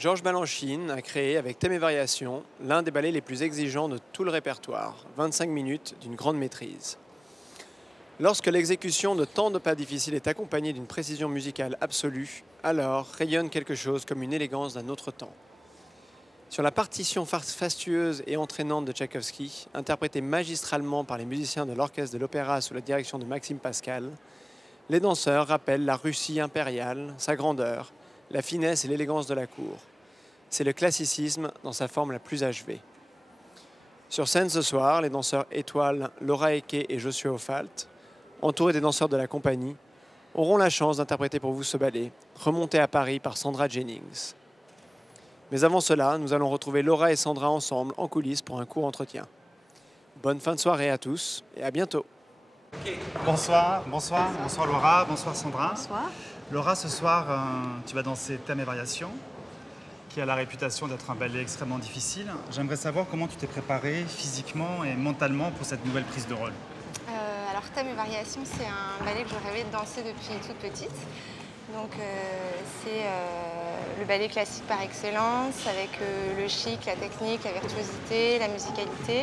Georges Balanchine a créé, avec thème et variations, l'un des ballets les plus exigeants de tout le répertoire, 25 minutes d'une grande maîtrise. Lorsque l'exécution de tant de pas difficiles est accompagnée d'une précision musicale absolue, alors rayonne quelque chose comme une élégance d'un autre temps. Sur la partition fastueuse et entraînante de Tchaïkovski, interprétée magistralement par les musiciens de l'orchestre de l'Opéra sous la direction de Maxime Pascal, les danseurs rappellent la Russie impériale, sa grandeur, la finesse et l'élégance de la cour. C'est le classicisme dans sa forme la plus achevée. Sur scène ce soir, les danseurs étoiles Laura Eke et Joshua Ofalt, entourés des danseurs de la compagnie, auront la chance d'interpréter pour vous ce ballet, remonté à Paris par Sandra Jennings. Mais avant cela, nous allons retrouver Laura et Sandra ensemble en coulisses pour un court entretien. Bonne fin de soirée à tous et à bientôt. Bonsoir Laura, bonsoir Sandra. Bonsoir. Laura, ce soir, tu vas danser Thème et Variations, qui a la réputation d'être un ballet extrêmement difficile. J'aimerais savoir comment tu t'es préparée physiquement et mentalement pour cette nouvelle prise de rôle. Alors Thème et Variations, c'est un ballet que je rêvais de danser depuis toute petite. Donc c'est le ballet classique par excellence, avec le chic, la technique, la virtuosité, la musicalité.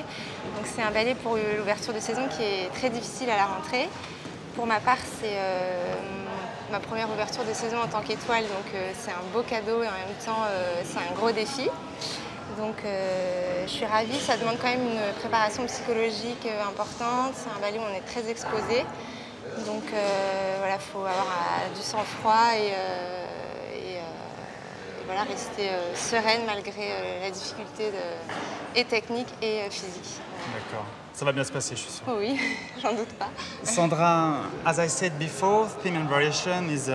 Donc c'est un ballet pour l'ouverture de saison qui est très difficile à la rentrée. Pour ma part, c'est ma première ouverture de saison en tant qu'étoile, donc c'est un beau cadeau et en même temps c'est un gros défi. Donc je suis ravie, ça demande quand même une préparation psychologique importante. C'est un ballet où on est très exposé. Donc voilà, il faut avoir du sang-froid et voilà, rester sereine malgré la difficulté et technique et physique. D'accord. Ça va bien se passer, je suis sûr. Oui, j'en doute pas. Sandra, as I said before, Theme and Variation is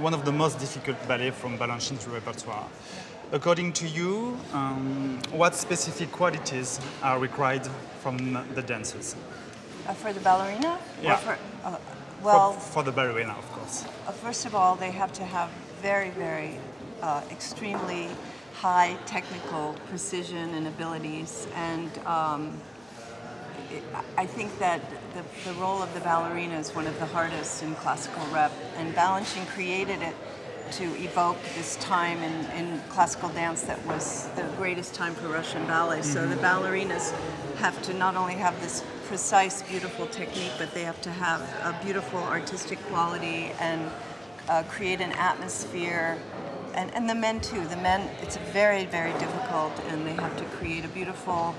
one of the most difficult ballets from Balanchine's repertoire. According to you, what specific qualities are required from the dancers? For the ballerina? Yeah. For the ballerina, of course. First of all, they have to have very, extremely high technical precision and abilities. And I think that the role of the ballerina is one of the hardest in classical rep. And Balanchine created it to evoke this time in classical dance that was the greatest time for Russian ballet. Mm-hmm. So the ballerinas have to not only have this precise, beautiful technique, but they have to have a beautiful artistic quality and create an atmosphere. And the men too. The men, it's very, very difficult, and they have to create a beautiful.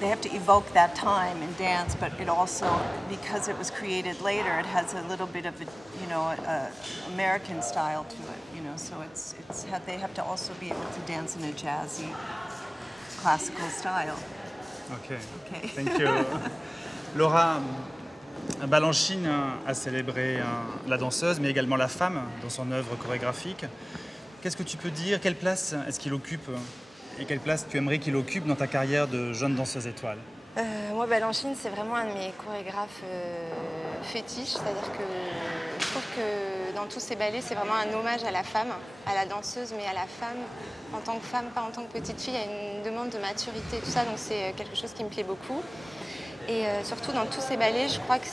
They have to evoke that time in dance, but it also, because it was created later, it has a little bit of a American style to it. So they have to also be able to dance in a jazzy, classical style. Okay. Thank you. Laura, Balanchine a célébré la danseuse, mais également la femme dans son œuvre chorégraphique. Qu'est-ce que tu peux dire? Quelle place est-ce qu'il occupe et quelle place tu aimerais qu'il occupe dans ta carrière de jeune danseuse étoile? Moi, Balanchine, c'est vraiment un de mes chorégraphes fétiches. C'est-à-dire que je trouve que dans tous ces ballets, c'est vraiment un hommage à la femme, à la danseuse, mais à la femme en tant que femme, pas en tant que petite fille. Il y a une demande de maturité et tout ça, donc c'est quelque chose qui me plaît beaucoup. Et surtout dans tous ces ballets, je crois que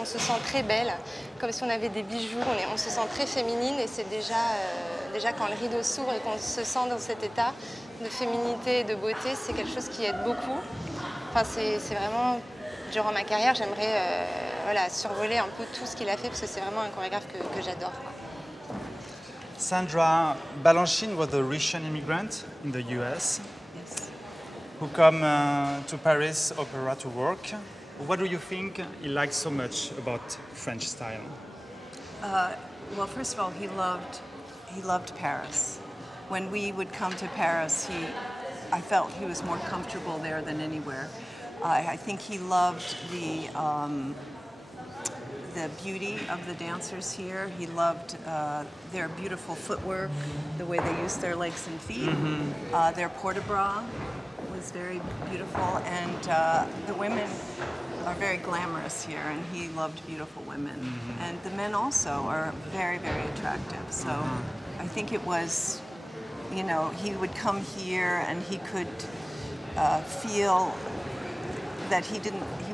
on se sent très belle, comme si on avait des bijoux, on se sent très féminine, et c'est déjà quand le rideau s'ouvre et qu'on se sent dans cet état de féminité et de beauté, c'est quelque chose qui aide beaucoup. Enfin, c'est vraiment, durant ma carrière, j'aimerais survoler un peu tout ce qu'il a fait, parce que c'est vraiment un chorégraphe que j'adore. Sandra, Balanchine was a Russian immigrant in the US. Yes. Who come to Paris Opera to work. What do you think he likes so much about French style? Well, first of all, he loved Paris. When we would come to Paris, I felt he was more comfortable there than anywhere. I think he loved the beauty of the dancers here. He loved their beautiful footwork, the way they use their legs and feet. Mm-hmm. Their port-de-bras was very beautiful, and the women are very glamorous here, and he loved beautiful women. Mm-hmm. And the men also are very, very attractive. So I think it was, he would come here and he could feel that he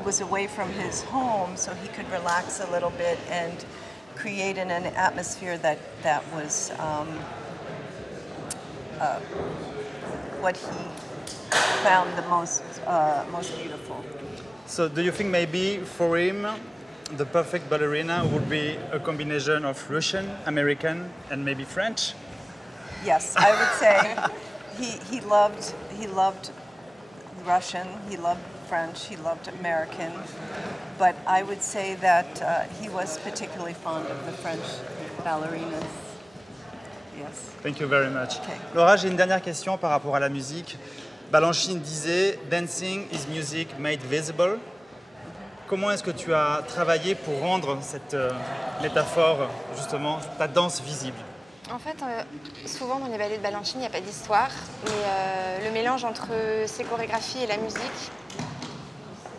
was away from his home, so he could relax a little bit and create an atmosphere that was what he found the most beautiful. So do you think maybe for him the perfect ballerina would be a combination of Russian, American, and maybe French? Yes, I would say he loved Russian, he loved French, he loved American, but I would say that he was particularly fond of the French ballerinas. Yes. Thank you very much. Okay. Laura, j'ai une dernière question par rapport à la musique. Balanchine disait « Dancing is music made visible ». Comment est-ce que tu as travaillé pour rendre cette métaphore, justement, ta danse visible? En fait, souvent dans les ballets de Balanchine, il n'y a pas d'histoire, mais le mélange entre ses chorégraphies et la musique,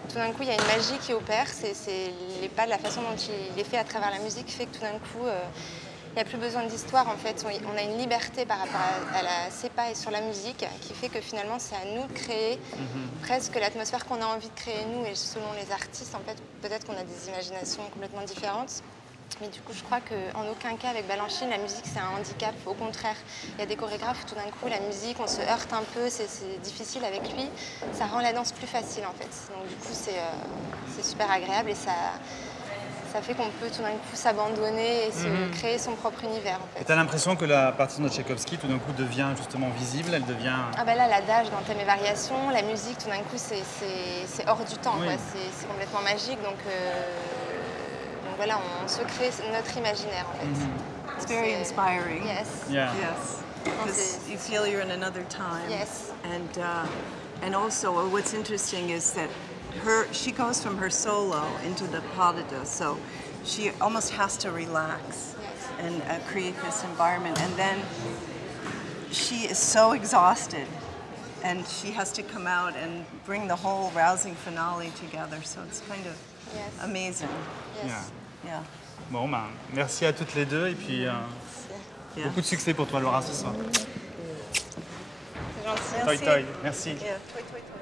tout d'un coup, il y a une magie qui opère. C'est les pas, la façon dont il est fait à travers la musique fait que tout d'un coup, il n'y a plus besoin d'histoire. En fait, on a une liberté par rapport à ses pas et sur la musique qui fait que finalement, c'est à nous de créer presque l'atmosphère qu'on a envie de créer nous. Et selon les artistes, en fait, peut-être qu'on a des imaginations complètement différentes. Mais du coup, je crois qu'en aucun cas, avec Balanchine, la musique, c'est un handicap. Au contraire, il y a des chorégraphes où tout d'un coup, la musique, on se heurte un peu, c'est difficile avec lui. Ça rend la danse plus facile, en fait. Donc du coup, c'est super agréable et ça fait qu'on peut tout d'un coup s'abandonner et se créer son propre univers, en fait. Tu as l'impression que la partie de Tchaïkovski, tout d'un coup, devient justement visible, elle devient... Ah bah là, l'adage dans Thèmes et Variations, la musique, tout d'un coup, c'est hors du temps, Oui. quoi. C'est complètement magique, donc voilà, on se crée notre imaginaire, en fait. It's very inspiring. Yes. Yeah. Yes, because you feel you're in another time. Yes. And also what's interesting is that she goes from her solo into the pas de deux, so she almost has to relax and create this environment, and then she is so exhausted and she has to come out and bring the whole rousing finale together, so it's kind of amazing. Yes. Yeah. Yeah. Bon, ben, merci à toutes les deux et puis Yeah. beaucoup de succès pour toi, Laura, ce soir. C'est gentil. Toi, toi, merci. Yeah. Toi, toi, toi.